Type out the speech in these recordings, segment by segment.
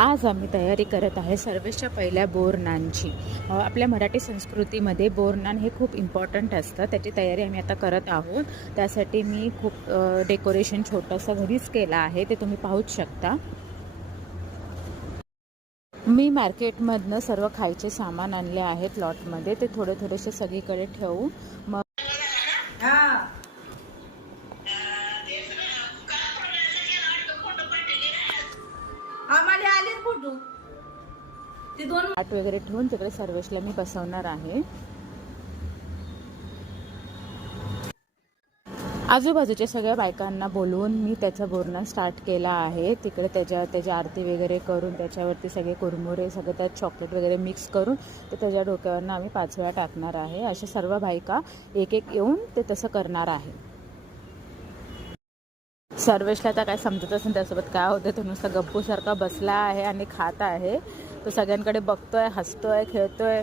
आज आम्ही तयारी करत आहे सर्वेच्या पहिल्या बोरनानची। आपल्या मराठी संस्कृतीमध्ये बोरनान हे खूप इम्पॉर्टंट असतं, त्याची तयारी आम्ही आता करत आहोत। त्यासाठी मी खूप डेकोरेशन छोटंसं घरीच केलं आहे, ते तुम्ही पाहूच शकता। मी मार्केटमधनं सर्व खायचे सामान आणले आहेत लॉटमध्ये, ते थोडे थोडेसे सगळीकडे ठेवू। मग आट वगैरे ठेवून तिकडे सर्वेशला मी बसवणार आहे। आजूबाजूच्या सगळ्या बायकांना बोलवून मी त्याचा बोरनान स्टार्ट केला आहे। तिकडे त्याची आरती वगैरे करून त्याच्यावरती सगळे कुरमुरे सगळे त्यात चॉकलेट वगैरे मिक्स करून ते त्याच्या डोक्यावरनं आम्ही 5 वेळा टाकणार आहे। अशा सर्व बायका एक एक येऊन ते तसं करणार आहे। सर्वेशला आता काय समजतच नाही त्यासोबत काय होतं, तो नुसता गप्पूसारखा बसला आहे आणि खात आहे। तो सगळ्यांकडे बघतोय, हसतोय, खेळतोय।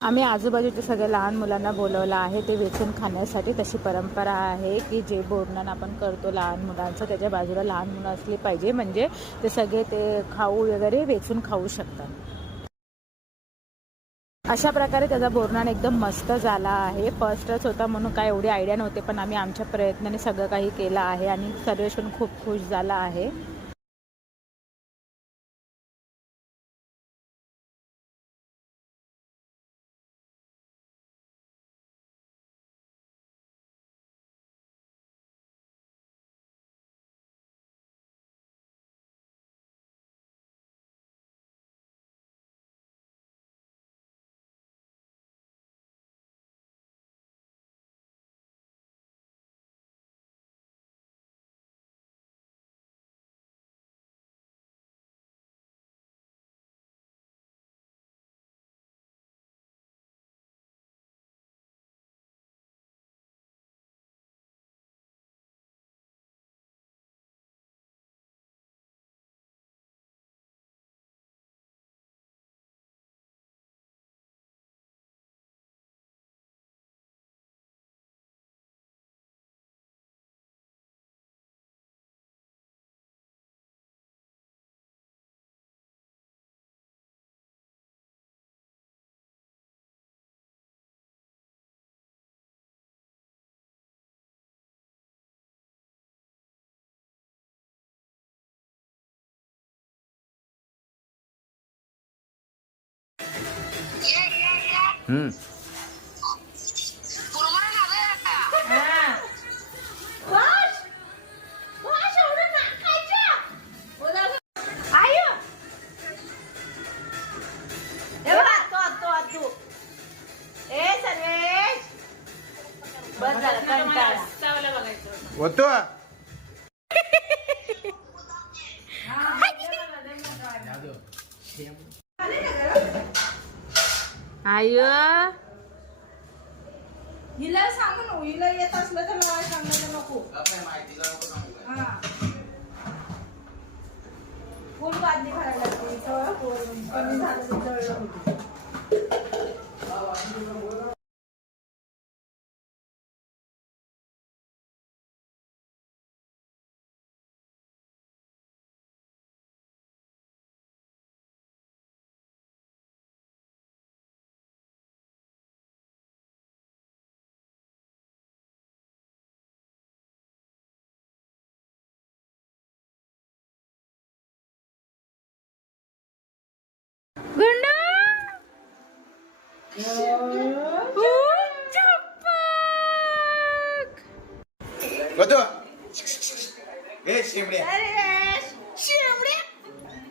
आम्ही आजूबाजूच्या सगळ्या लहान मुलांना बोलवलं आहे ते वेचून खाण्यासाठी। तशी परंपरा आहे की जे बोरनान आपण करतो लहान मुलांचं, त्याच्या बाजूला लहान मुलं असली पाहिजे, म्हणजे ते सगळे ते खाऊ वगैरे वेचून खाऊ शकतात। अशा प्रकारे त्याचा बोरनान एकदम मस्त झाला आहे। फर्स्टच होता म्हणून काय एवढी आयडिया नव्हते, पण आम्ही आमच्या प्रयत्नाने सगळं काही केलं आहे आणि सर्वेश पण खूप खुश झाला आहे। आय हिला सांगू हिला येत असलं तर मला सांगायला नको। फुल बादली भरायला लागते, कमी झालं जळलं होतं। Betul? Sheemre. Sheemre.